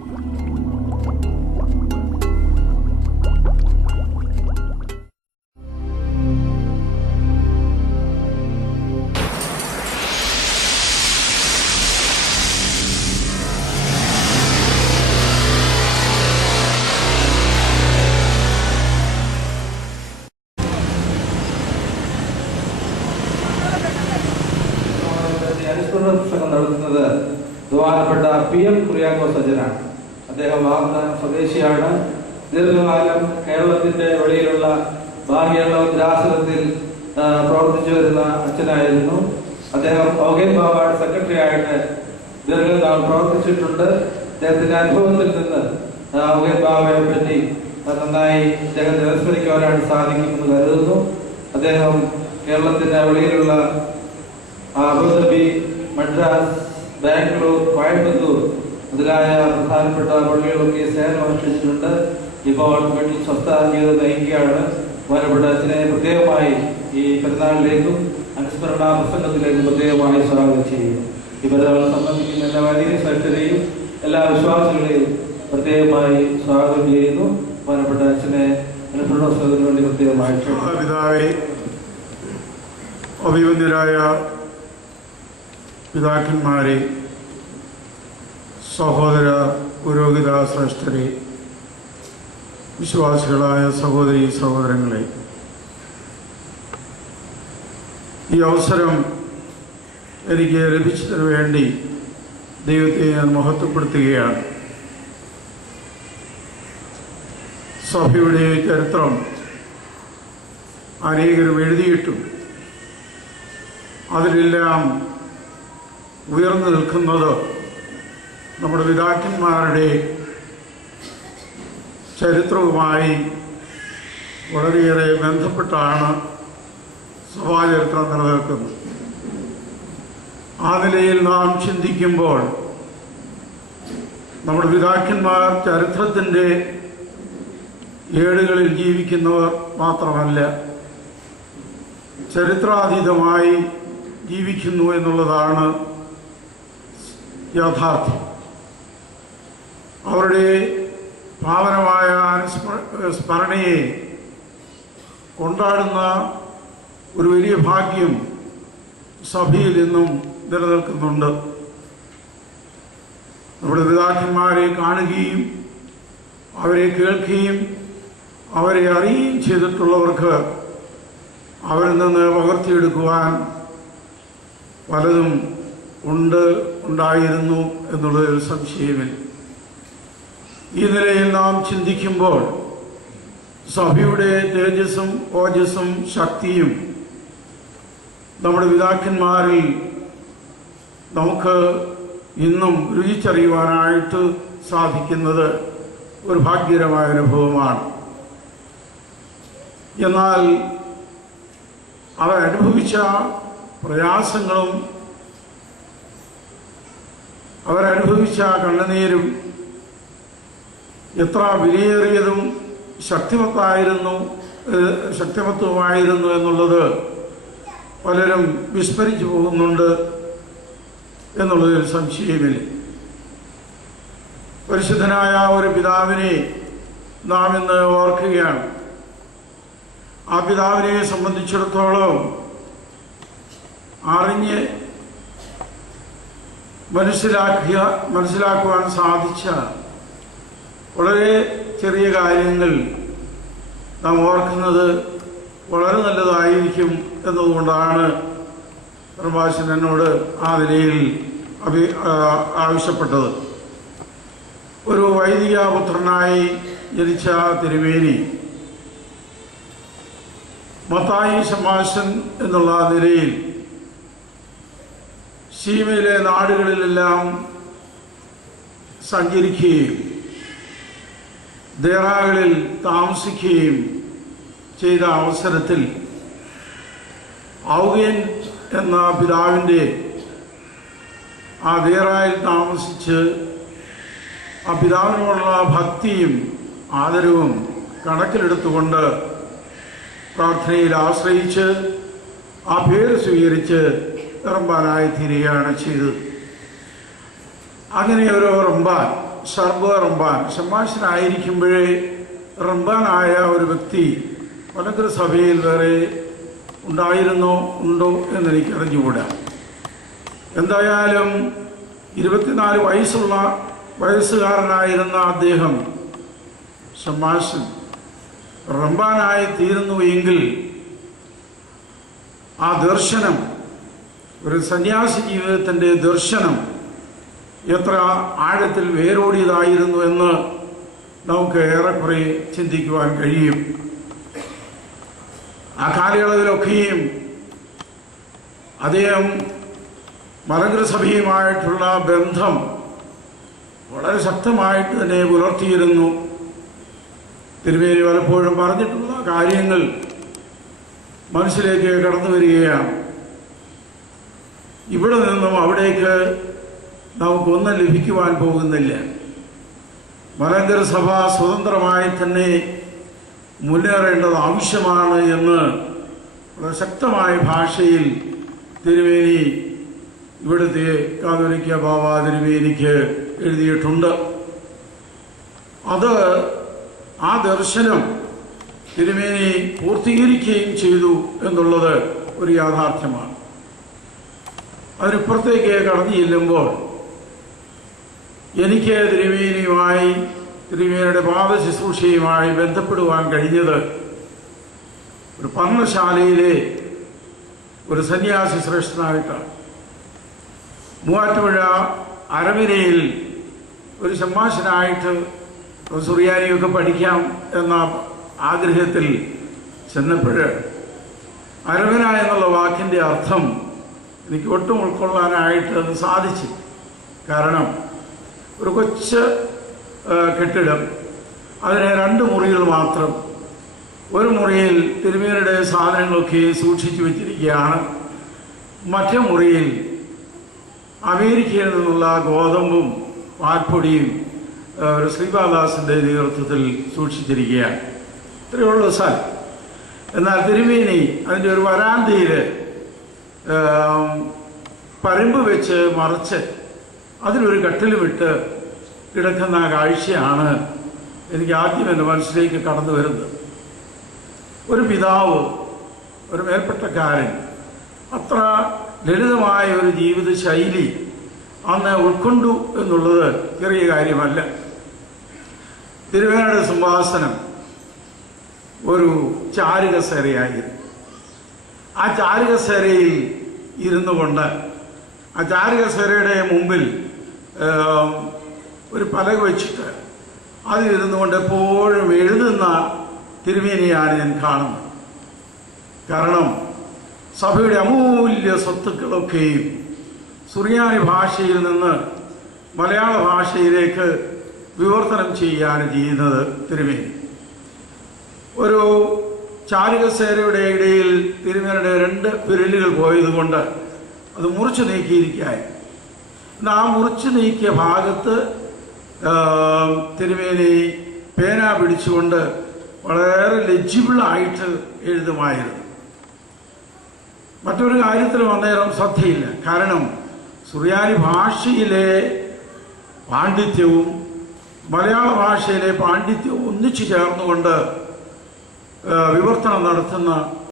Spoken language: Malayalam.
അനുസ്മരണ പുസ്തകം നടത്തുന്നത് ബഹുമാനപ്പെട്ട PM കുര്യാക്കോസ് അച്ഛനാണ്. അദ്ദേഹം വാഗ്ദാനം സ്വദേശിയാണ്. ദീർഘകാലം കേരളത്തിന്റെ വെളിയിലുള്ള ബാഹ്യള്ള നിരാസനത്തിൽ പ്രവർത്തിച്ചു വരുന്ന അച്ഛനായിരുന്നു. അദ്ദേഹം ഔഗേൻ ബാബയുടെ സെക്രട്ടറി ആയിട്ട് ദീർഘകാലം പ്രവർത്തിച്ചിട്ടുണ്ട്. അദ്ദേഹത്തിന്റെ അനുഭവത്തിൽ നിന്ന് ഔഗേൻ ബാബയെ പറ്റി നന്നായി അദ്ദേഹത്തെ അനുസ്മരിക്കുവാനായിട്ട് സാധിക്കുമെന്ന് കരുതുന്നു. അദ്ദേഹം കേരളത്തിന്റെ വെളിയിലുള്ള അബുദാബി, മദ്രാസ്, ബാംഗ്ലൂർ, കോയമ്പത്തൂർ മുതലായ പ്രധാനപ്പെട്ട പള്ളികളൊക്കെ സേവനം അനുഷ്ഠിച്ചിട്ടുണ്ട്. ഇപ്പോൾ വീട്ടിൽ സ്വസ്ഥ ജീവിതം നയിക്കുകയാണ്. ബഹുമാനപ്പെട്ട അച്ഛനെ പ്രത്യേകമായി ഈ പെരുന്നാളിലേക്കും അനുസ്മരണ പ്രസംഗത്തിലേക്കും പ്രത്യേകമായി സ്വാഗതം ചെയ്യുന്നു. ഈ പെരുന്നാൾ സംബന്ധിക്കുന്ന എല്ലാ വലിയ സെക്രട്ടറിയും എല്ലാ വിശ്വാസികളെയും പ്രത്യേകമായി സ്വാഗതം ചെയ്യുന്നു. ബഹുമാനപ്പെട്ട അച്ഛനെ അനുസ്മരണ പ്രസംഗത്തിന് വേണ്ടി പ്രത്യേകമായിട്ട് അഭിവന്ദ്യരായ പിതാക്കന്മാരെ, സഹോദര പുരോഹിത ശ്രേഷ്ഠരെ, വിശ്വാസികളായ സഹോദരി സഹോദരങ്ങളെ, ഈ അവസരം എനിക്ക് ലഭിച്ചതിനു വേണ്ടി ദൈവത്തെ ഞാൻ മഹത്വപ്പെടുത്തുകയാണ്. സഭയുടെ ചരിത്രം അനേകരും എഴുതിയിട്ടും അതിലെല്ലാം ഉയർന്നു നിൽക്കുന്നത് നമ്മുടെ പിതാക്കന്മാരുടെ ചരിത്രവുമായി വളരെയേറെ ബന്ധപ്പെട്ടാണ് സഭാചരിത്രം നിലനിൽക്കുന്നത്. ആ നിലയിൽ നാം ചിന്തിക്കുമ്പോൾ നമ്മുടെ പിതാക്കന്മാർ ചരിത്രത്തിൻ്റെ ഏടുകളിൽ ജീവിക്കുന്നവർ മാത്രമല്ല, ചരിത്രാതീതമായി ജീവിക്കുന്നു എന്നുള്ളതാണ് യാഥാർത്ഥ്യം. അവരുടെ പാവനമായ സ്മരണയെ കൊണ്ടാടുന്ന ഒരു വലിയ ഭാഗ്യം സഭയിൽ ഇന്നും നിലനിൽക്കുന്നുണ്ട്. നമ്മുടെ പിതാക്കന്മാരെ കാണുകയും അവരെ കേൾക്കുകയും അവരെ അറിയുകയും ചെയ്തിട്ടുള്ളവർക്ക് അവരിൽ നിന്ന് പകർത്തിയെടുക്കുവാൻ പലതും ഉണ്ടായിരുന്നു എന്നുള്ളതിൽ സംശയമില്ല. ഈ നിലയിൽ നാം ചിന്തിക്കുമ്പോൾ സഭയുടെ തേജസ്സും ഓജസ്സും ശക്തിയും നമ്മുടെ പിതാക്കന്മാരിൽ നമുക്ക് ഇന്നും രുചിച്ചറിയുവാനായിട്ട് സാധിക്കുന്നത് ഒരു ഭാഗ്യകരമായ അനുഭവമാണ്. എന്നാൽ അവരനുഭവിച്ച പ്രയാസങ്ങളും അവരനുഭവിച്ച കണ്ണുനീരും എത്ര വിലയേറിയതും ശക്തിമത്വമായിരുന്നു എന്നുള്ളത് പലരും വിസ്മരിച്ചു പോകുന്നുണ്ട് എന്നുള്ളതിൽ സംശയമില്ല. പരിശുദ്ധനായ ഒരു പിതാവിനെ നാം ഇന്ന് ഓർക്കുകയാണ്. ആ പിതാവിനെ സംബന്ധിച്ചിടത്തോളം അറിഞ്ഞ് മനസ്സിലാക്കുവാൻ സാധിച്ച വളരെ ചെറിയ കാര്യങ്ങൾ നാം ഓർക്കുന്നത് വളരെ നല്ലതായിരിക്കും എന്നതുകൊണ്ടാണ് പ്രഭാഷൻ എന്നോട് ആ നിലയിൽ ആവശ്യപ്പെട്ടത്. ഒരു വൈദിക പുത്രനായി ജനിച്ച തിരുമേനി മത്തായി ശമാശൻ എന്നുള്ള നിലയിൽ സീമയിലെ നാടുകളിലെല്ലാം സഞ്ചരിക്കുകയും ദേറാകളിൽ താമസിക്കുകയും ചെയ്ത അവസരത്തിൽ ഔഗേൻ എന്ന പിതാവിൻ്റെ ആ ദേറായിൽ താമസിച്ച് ആ പിതാവിനോടുള്ള ഭക്തിയും ആദരവും കണക്കിലെടുത്തുകൊണ്ട് പ്രാർത്ഥനയിൽ ആശ്രയിച്ച് ആ പേര് സ്വീകരിച്ച് റമ്പാനായി തീരുകയാണ് ചെയ്തത്. അങ്ങനെ ഒരു റമ്പാൻ സർബ് റംബാൻ ഷമ്മാശനായിരിക്കുമ്പോഴേ റംബാനായ ഒരു വ്യക്തി മലങ്കര സഭയിൽ വേറെ ഉണ്ടായിരുന്നോ ഉണ്ടോ എന്നെനിക്ക് അറിഞ്ഞുകൂടാ. എന്തായാലും 24 വയസ്സുകാരനായിരുന്ന അദ്ദേഹം ഷമ്മാശൻ റംബാനായി തീരുന്നു എങ്കിൽ ആ ദർശനം, ഒരു സന്യാസി ജീവിതത്തിൻ്റെ ദർശനം എത്ര ആഴത്തിൽ വേരോടിയതായിരുന്നു എന്ന് നമുക്ക് ഏറെക്കുറെ ചിന്തിക്കുവാൻ കഴിയും. ആ കാലയളവിലൊക്കെയും അദ്ദേഹം മലങ്കര സഭയുമായിട്ടുള്ള ബന്ധം വളരെ ശക്തമായിട്ട് തന്നെ പുലർത്തിയിരുന്നു. തിരുമേനി പലപ്പോഴും പറഞ്ഞിട്ടുള്ള കാര്യങ്ങൾ മനസ്സിലേക്ക് കടന്നു വരികയാണ്. ഇവിടെ നിന്നും അവിടേക്ക് നമുക്കൊന്നും ലഭിക്കുവാൻ പോകുന്നില്ല. മലങ്കര സഭ സ്വതന്ത്രമായി തന്നെ മുന്നേറേണ്ടത് ആവശ്യമാണ് എന്ന് വളരെ ശക്തമായ ഭാഷയിൽ തിരുമേനി ഇവിടുത്തെ കാതോലിക്ക ബാവ തിരുമേനിക്ക് എഴുതിയിട്ടുണ്ട്. ആ ദർശനം തിരുമേനി പൂർത്തീകരിക്കുകയും ചെയ്തു എന്നുള്ളത് ഒരു യാഥാർത്ഥ്യമാണ്. അതിനിപ്പുറത്തേക്ക് കടന്നു ചെല്ലുമ്പോൾ എനിക്ക് തിരുമേനിയുടെ പാദ ശുശ്രൂഷയുമായി ബന്ധപ്പെടുവാൻ കഴിഞ്ഞത് ഒരു പർണശാലയിലെ ഒരു സന്യാസി ശ്രേഷ്ഠനായിട്ടാണ്. മൂവാറ്റുപുഴ അരവിനയിൽ ഒരു ഷമ്മാശനായിട്ട് സുറിയാനിയൊക്കെ പഠിക്കാം എന്ന ആഗ്രഹത്തിൽ ചെന്നപ്പോൾ അരവിന എന്നുള്ള വാക്കിൻ്റെ അർത്ഥം എനിക്ക് ഒട്ടും ഉൾക്കൊള്ളാനായിട്ട് അത് സാധിച്ചു. കാരണം ഒരു കൊച്ചു കെട്ടിടം, അതിന് 2 മുറികൾ മാത്രം. ഒരു മുറിയിൽ തിരുമേനിയുടെ സാധനങ്ങളൊക്കെ സൂക്ഷിച്ചു വെച്ചിരിക്കുകയാണ്. മറ്റേ മുറിയിൽ അമേരിക്കയിൽ നിന്നുള്ള ഗോതമ്പും പാൽപ്പൊടിയും ഒരു ശ്രീപാദാസിൻ്റെ നേതൃത്വത്തിൽ സൂക്ഷിച്ചിരിക്കുകയാണ്. ഇത്രയുള്ള സ്ഥലം. എന്നാൽ തിരുമേനി അതിൻ്റെ ഒരു വരാന്തയിൽ പരമ്പ് വെച്ച് മറച്ച് അതിലൊരു കട്ടിലുമിട്ട് കിടക്കുന്ന കാഴ്ചയാണ് എനിക്ക് ആദ്യം എൻ്റെ മനസ്സിലേക്ക് കടന്നു വരുന്നത്. ഒരു പിതാവ്, ഒരു മേൽപ്പെട്ടക്കാരൻ അത്ര ലളിതമായ ഒരു ജീവിത ശൈലി അന്ന് ഉൾക്കൊണ്ടു എന്നുള്ളത് ചെറിയ കാര്യമല്ല. തിരുമേനിയുടെ സിംഹാസനം ഒരു ചാരുകസേരയായിരുന്നു. ആ ചാരുകസേരയിൽ ഇരുന്നു കൊണ്ട് ആ ചാരുകസേരയുടെ മുമ്പിൽ ഒരു പലക വെച്ചിട്ട് അതിലിരുന്നു കൊണ്ട് എപ്പോഴും എഴുതുന്ന തിരുമേനിയാണ് ഞാൻ കാണുന്നത്. കാരണം സഭയുടെ അമൂല്യ സ്വത്തുക്കളൊക്കെയും സുറിയാനി ഭാഷയിൽ നിന്ന് മലയാള ഭാഷയിലേക്ക് വിവർത്തനം ചെയ്യുകയാണ് ചെയ്യുന്നത് തിരുമേനി. ഒരു ചാരുകസേരയുടെ ഇടയിൽ തിരുമേനിയുടെ 2 വിരലുകൾ പോയതുകൊണ്ട് അത് മുറിച്ചു നീക്കിയിരിക്കുകയായി. എന്നാൽ ആ മുറിച്ചു നീക്കിയ ഭാഗത്ത് തിരുമേനി പേന പിടിച്ചുകൊണ്ട് വളരെ ലെജിബിളായിട്ട് എഴുതുമായിരുന്നു. മറ്റൊരു കാര്യത്തിലും അന്നേരം ശ്രദ്ധയില്ല. കാരണം സുറിയാനി ഭാഷയിലെ പാണ്ഡിത്യവും മലയാള ഭാഷയിലെ പാണ്ഡിത്യവും ഒന്നിച്ചു ചേർന്നുകൊണ്ട് വിവർത്തനം നടത്തുന്ന